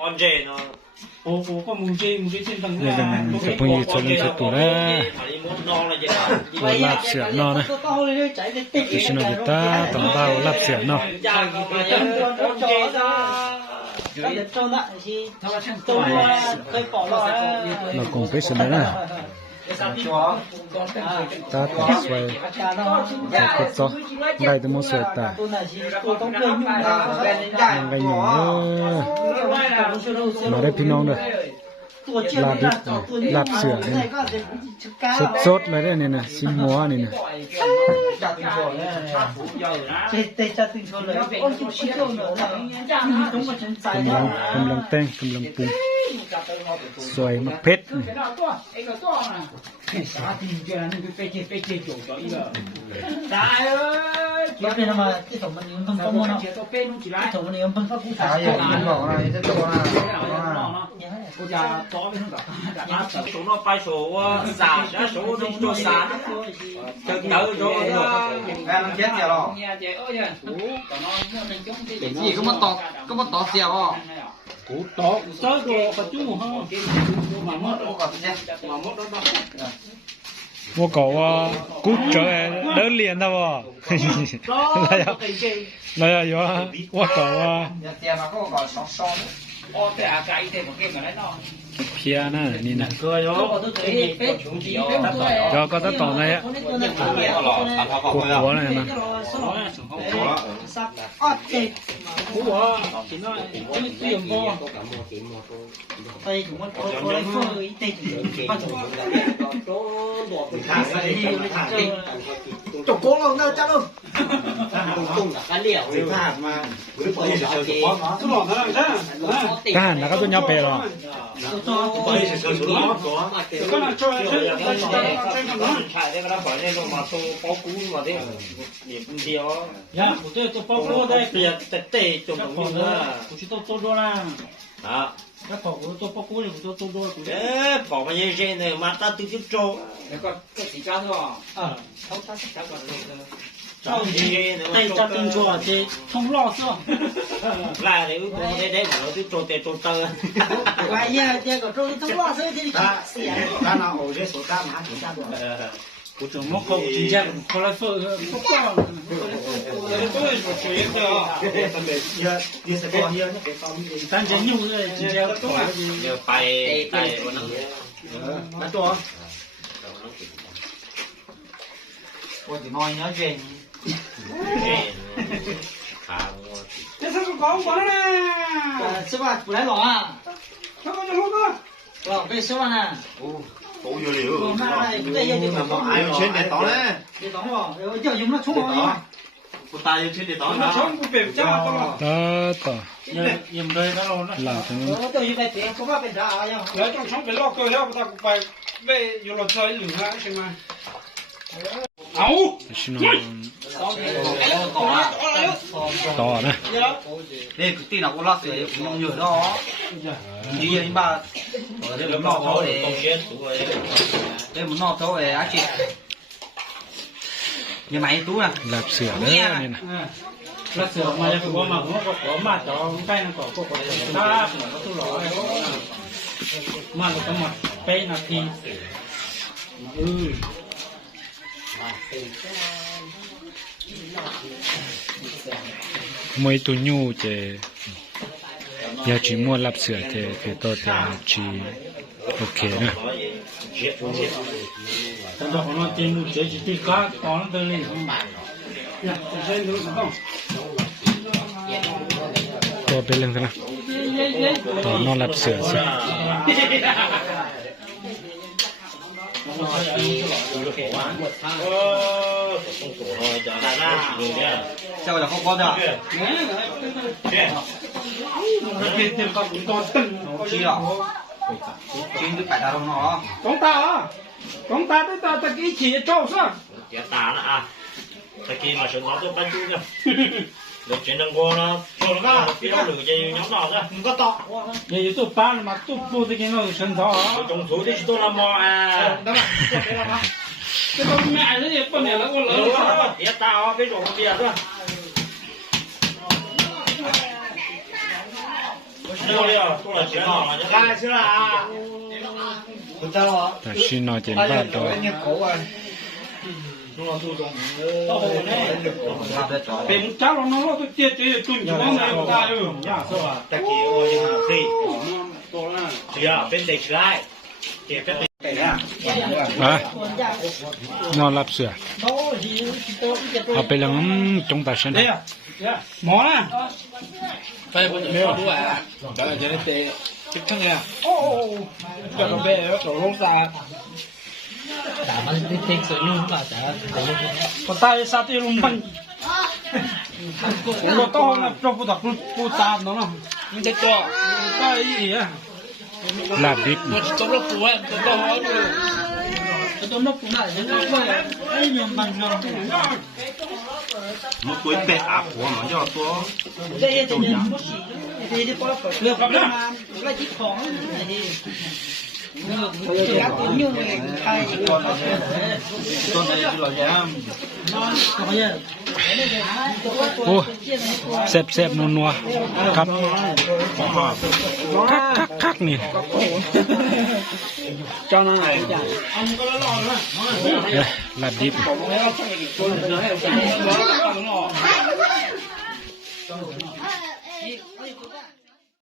นี่เป็นจะพูดชนสุดตัวนะลาบเสือนอนะดิฉันเอาตาต้องเบาลาบเสือนอเราคงไปสมัยนะตาตัวสวยก็จะได้แต่มือสวยตายังไงหนูมาได้พี่น้องเลยลาบดิบลาบเสือเนี่ยสดๆเลยเนี่ยนะซิมมัวนี่นะกำลังแต่งกำลังปรุงสวยมากเผ็ด这边他妈这种么你们碰碰呢？这种么你们碰碰不打呀？你บอกอะไรจะตัวนะ我家早边上的，手那摆手啊，啥手都做啥，就头做啦。哎，能接接了。你咁么打笑哦？古刀，这个不中哈，慢慢多个些，慢慢多多。我搞啊，古着都练的喎，来呀有啊，我搞啊，偏啊你呢？有个得当的呀，过活了嘛。做光了那家喽。干，那个都鸟白了。呀，不对，做包裹的，别在对做东西了，不去做多了。啊，那包裹做包裹的，不做多了。包裹也是呢，马上都去做。那个自家的吧？啊，他是家的那个。đây cho tinh chùa thì không lo chưa lại nếu cũng để mở cái chỗ để chỗ tơ lại nha giờ có chỗ không lo chưa thì ta nào ở đây số ta mà chúng ta được của chúng mốc không chính xác có lẽ phơi không có tôi một số ít thôi giờ sẽ có nhiều cái phong tan chén nhung rồi chính xác có giờ phải của nó bắt cho tôi chỉ nói nhớ chuyện这是个高官呢，吃饭不来老啊？什么什么？老被吃饭呢？哦，好有料。我妈不在也就还有钱得当呢？得当了，要有那冲啊！不打有钱得当。那冲不别讲了。也没得了，老成。我都一百点，不怕被查啊！要种冲别老高了，不打不白，被有了车流啊，行吗？好。是喏。ต่อนะ đây tin là con lót sưởi cũng nhiều đó như vậy ba đây muốn nọ thấu để đây muốn nọ thấu để á chị như máy tú nè ลาบเสือเนี่ยนี่นะ ลาบเสือมาจะคือว่ามาหัวมาจ่อใกล้นั่นก่อนพวกคนถ้าหัวก็ตู้หล่อมาเราต้องมาเป๊ะนาทีมวยตัวยูเจยาจีมัวลับเสือเจคือตัวเจจีโอเคนะแต่ตอนนั้นเจนูเจจีตีก้าตอนนั้นเลยเนี่ยจะใช้รู้มั้งตัวเป็นเรื่องกันนะตอนนอนลับเสือสิsao là không có đâu chi à chi cứ phải ra đâu nó chúng ta tới ta kỹ chỉ cho sao giá tà nó à ta kia mà sự nó tôi bán chú nha được chuyện đằng qua nó rồi nó cái đó lừa gì nhóm nào ra không có to vậy tôi bán mà tôi mua cái nó sân thọ trồng thủ thì tôi làm mò à cái con ngại thế gì con này là con lớn giá tao cái đồ kia đó 多了，多了钱了，干是啦。不知道啊。แต่ชินอเจนบ้าตัว เป็นเจ้าเราเนาะตัวเตี้ยเตี้ยตุ่นอยู่นั่นเลยตายย่าสว่า ตะกี้โอ้ยมาฟรี ตัวน่ะ เสียเป็นเด็กชายเก็บเป็น ฮะนอนรับเสือเอาไปแล้วจงตัดฉัน เดี๋ยวหมอนะ ไปบนไม่รู้อ่ะจะได้เตะจิ๊บทั้งเนี่ยโอ้จะกระเบ้แล้วตกลงซาแต่มันได้เทคส่วนนึงป่ะแต่ ก็ตายซาติลุมปันก็ต้องนะเจ้าผู้ตักผู้ตามเนาะ มันจะจ่อ ก็อีอ่ะ ลาบดิบ ตัวรถปูอ่ะตัวต่อหัวดู ตัวนกปุ่นได้ยังไงก็ไอ้ยังมันยัง một tuổi bé à của nó cho tôi เดี๋ยวจะยังเดี๋ยวพอเลือกกับมาแล้วจิตของนี่ยุ่งเลยใครก่อน ตัวไหนที่เราแย่ม ก็ไม่ใช่ โอ้แซ่บๆนัวๆครับคักนี่ เจ้านั่นไหนจ้ะ ลาบดิบ Hãy subscribe cho kênh Ghiền Mì Gõ để không bỏ lỡ